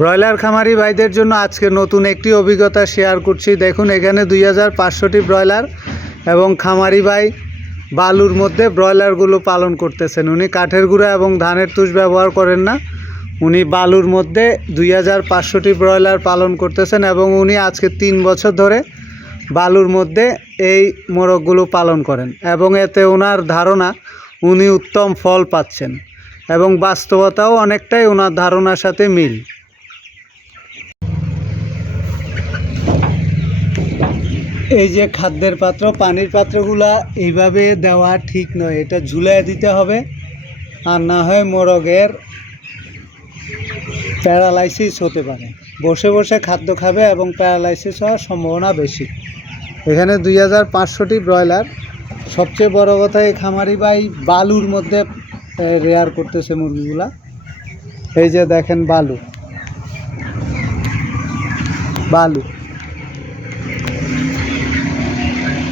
Broiler খামারি ভাইদের জন্য আজকে নতুন একটি অভিজ্ঞতা শেয়ার করছি। দেখুন, এখানে দুই হাজার পাঁচশোটি ব্রয়লার এবং খামারি ভাই বালুর মধ্যে ব্রয়লারগুলো পালন করতেছেন। উনি কাঠের গুঁড়া এবং ধানের তুষ ব্যবহার করেন না। উনি বালুর মধ্যে দুই হাজার পাঁচশোটি ব্রয়লার পালন করতেছেন এবং উনি আজকে তিন বছর ধরে বালুর মধ্যে এই মোরগগুলো পালন করেন এবং এতে ওনার ধারণা, উনি উত্তম ফল পাচ্ছেন এবং বাস্তবতাও অনেকটাই ওনার ধারণার সাথে মিল। এই যে খাদ্যের পাত্র, পানির পাত্রগুলা এইভাবে দেওয়া ঠিক নয়। এটা ঝুলাই দিতে হবে, আর না হয় মোরগের প্যারালাইসিস হতে পারে। বসে বসে খাদ্য খাবে এবং প্যারালাইসিস হওয়ার সম্ভাবনা বেশি। এখানে দুই হাজার পাঁচশোটি ব্রয়লার। সবচেয়ে বড় কথা এই খামারি ভাই বালুর মধ্যে রেয়ার করতেছে মুরগিগুলা। এই যে দেখেন বালু। বালু।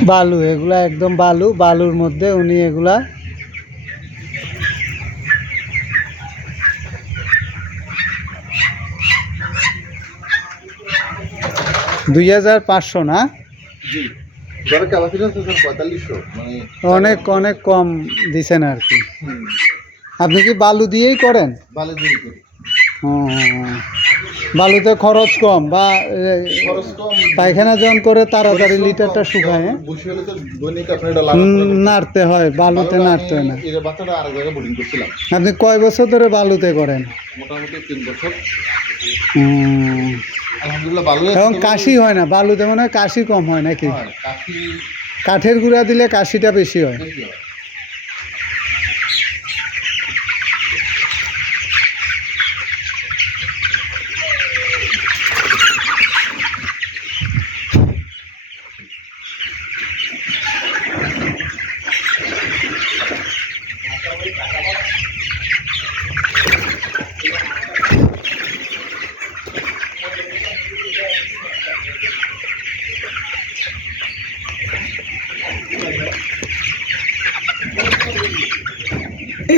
বালু এগুলা একদম বালু। বালুর মধ্যে উনি এগুলা দুই হাজার পাঁচশো না? মানে অনেক অনেক কম দিছেন আর কি। আপনি কি বালু দিয়েই করেন? ভালো জিনিস করি। বালুতে খরচ কম বা পায়খানা যখন করে তাড়াতাড়ি লিটারটা শুকায় হ্যাঁ? নাড়তে হয় বালুতে নাড়তে হয় না। আপনি কয় বছর ধরে বালুতে করেন? এবং কাশি হয় না বালুতে মনে হয় কাশি কম হয় নাকি? কাঠের গুঁড়া দিলে কাশিটা বেশি হয়।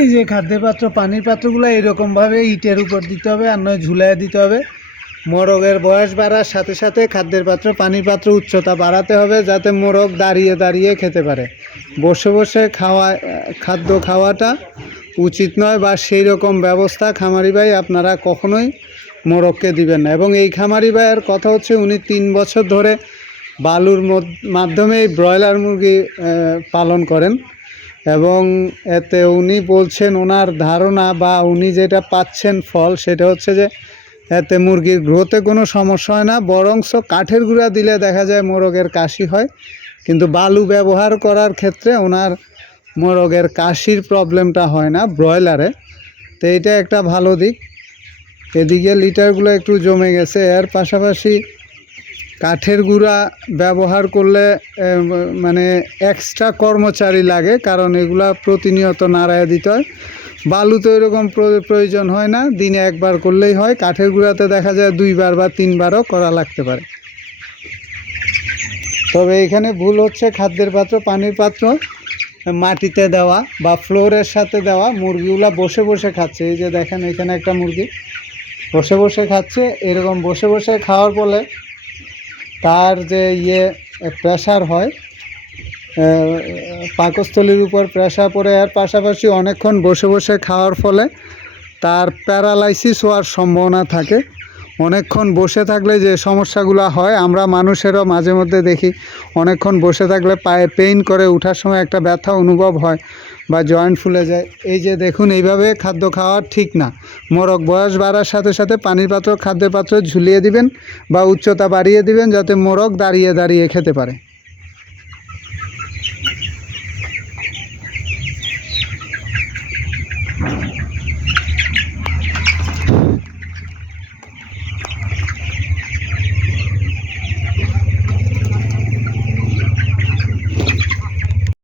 এই যে খাদ্যের পাত্র, পানির পাত্রগুলো এইরকমভাবে ইটের উপর দিতে হবে আর নয় ঝুলাই দিতে হবে। মোরগের বয়স বাড়ার সাথে সাথে খাদ্যের পাত্র, পানির পাত্র উচ্চতা বাড়াতে হবে যাতে মোরগ দাঁড়িয়ে দাঁড়িয়ে খেতে পারে। বসে বসে খাওয়া, খাদ্য খাওয়াটা উচিত নয় বা সেই রকম ব্যবস্থা খামারি ভাই আপনারা কখনোই মোরগকে দিবেন না। এবং এই খামারি ভাইয়ের কথা হচ্ছে, উনি তিন বছর ধরে বালুর মধ্য- মাধ্যমে ব্রয়লার মুরগি পালন করেন। এবং এতে উনি বলছেন ওনার ধারণা বা উনি যেটা পাচ্ছেন ফল, সেটা হচ্ছে যে এতে মুরগির গ্রোথে কোনো সমস্যা হয় না, বরংস কাঠের গুঁড়া দিলে দেখা যায় মোরগের কাশি হয়। কিন্তু বালু ব্যবহার করার ক্ষেত্রে ওনার মোরগের কাশির প্রবলেমটা হয় না ব্রয়লারে তো এটা একটা ভালো দিক। এদিকে লিটারগুলো একটু জমে গেছে। এর পাশাপাশি কাঠের গুঁড়া ব্যবহার করলে মানে এক্সট্রা কর্মচারী লাগে, কারণ এগুলা প্রতিনিয়ত নাড়ায় দিতে হয়। বালু তো এরকম প্রয়োজন হয় না, দিনে একবার করলেই হয়। কাঠের গুঁড়াতে দেখা যায় দুইবার বা তিনবারও করা লাগতে পারে। তবে এখানে ভুল হচ্ছে খাদ্যের পাত্র, পানির পাত্র, মাটিতে দেওয়া বা ফ্লোরের সাথে দেওয়া। মুরগিগুলা বসে বসে খাচ্ছে। এই যে দেখেন, এখানে একটা মুরগি বসে বসে খাচ্ছে। এরকম বসে বসে খাওয়ার ফলে তার যে ইয়ে প্রেশার হয় পাকস্থলীর উপর প্রেশার পড়ে আর পাশাপাশি অনেকক্ষণ বসে বসে খাওয়ার ফলে তার প্যারালাইসিস হওয়ার সম্ভাবনা থাকে। অনেকক্ষণ বসে থাকলে যে সমস্যাগুলো হয়, আমরা মানুষেরও মাঝে মধ্যে দেখি, অনেকক্ষণ বসে থাকলে পায়ে পেইন করে ওঠার সময় একটা ব্যথা অনুভব হয় বা জয়েন্ট ফুলে যায়। এই যে দেখুন, এইভাবে খাদ্য খাওয়া ঠিক না। মোরগ বয়স বাড়ার সাথে সাথে পানির পাত্র, খাদ্যের পাত্র ঝুলিয়ে দিবেন বা উচ্চতা বাড়িয়ে দিবেন যাতে মোরগ দাঁড়িয়ে দাঁড়িয়ে খেতে পারে।